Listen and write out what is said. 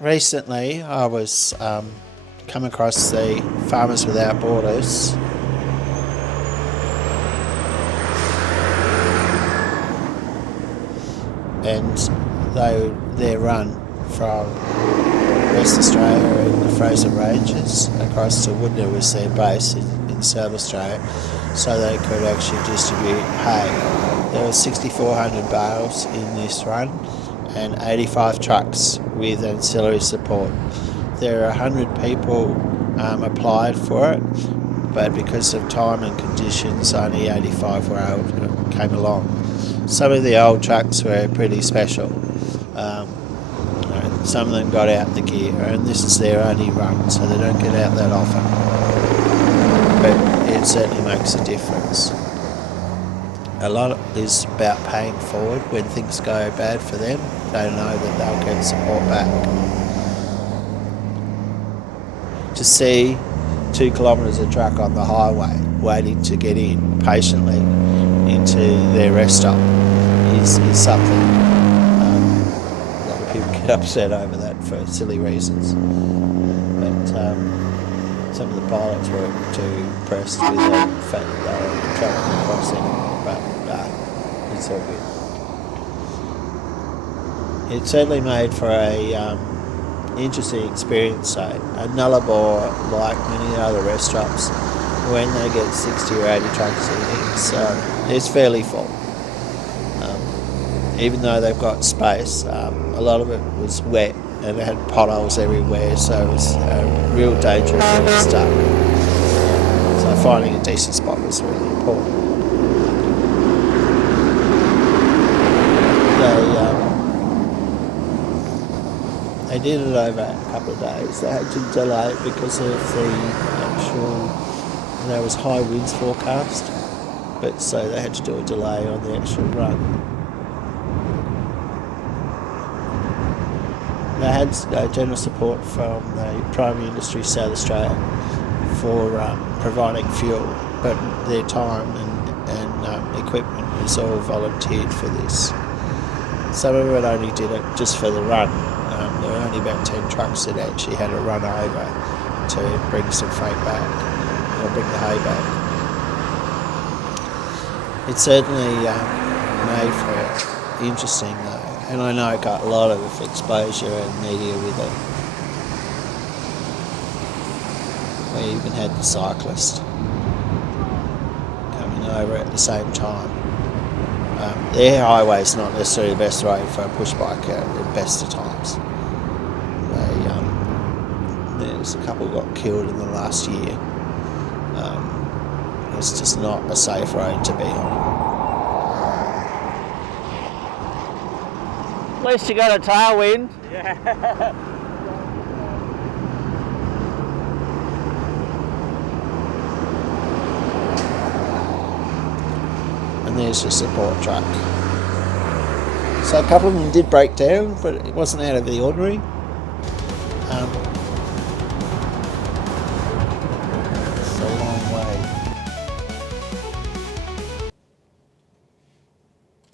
Recently, I was come across the Farmers Without Borders, and their run from West Australia and the Fraser Ranges across to Wudinna was their base in South Australia, so they could actually distribute hay. There were 6,400 bales in this run and 85 trucks with ancillary support. There are 100 people applied for it, but because of time and conditions, only 85 came along. Some of the old trucks were pretty special. Some of them got out the gear, and this is their only run, so they don't get out that often. But it certainly makes a difference. A lot is about paying forward when things go bad for them. They know that they'll get support back. To see 2 kilometres of truck on the highway waiting to get in patiently into their rest stop is something. A lot of people get upset over that for silly reasons. But some of the pilots weren't too impressed with the fact that they were travelling crossing. But it's all good. It certainly made for a interesting experience. So a Nullarbor, like many other rest stops, when they get 60 or 80 trucks in, it's fairly full. Even though they've got space, a lot of it was wet and it had potholes everywhere, so it was a real danger of getting stuck. So finding a decent spot was really important. They did it over a couple of days. They had to delay it because of there was high winds forecast, but so they had to do a delay on the actual run. They had general support from the primary industry South Australia for providing fuel, but their time and equipment was all volunteered for this. Some of it only did it just for the run. There were only about 10 trucks that actually had to run over to bring some freight back, or bring the hay back. It certainly made for it interesting though, and I know it got a lot of exposure and media with it. We even had the cyclist coming over at the same time. Their highway is not necessarily the best way for a push bike at the best of times. There's a couple got killed in the last year. It's just not a safe road to be on. At least you got a tailwind. Yeah. And there's your support truck. So a couple of them did break down, but it wasn't out of the ordinary.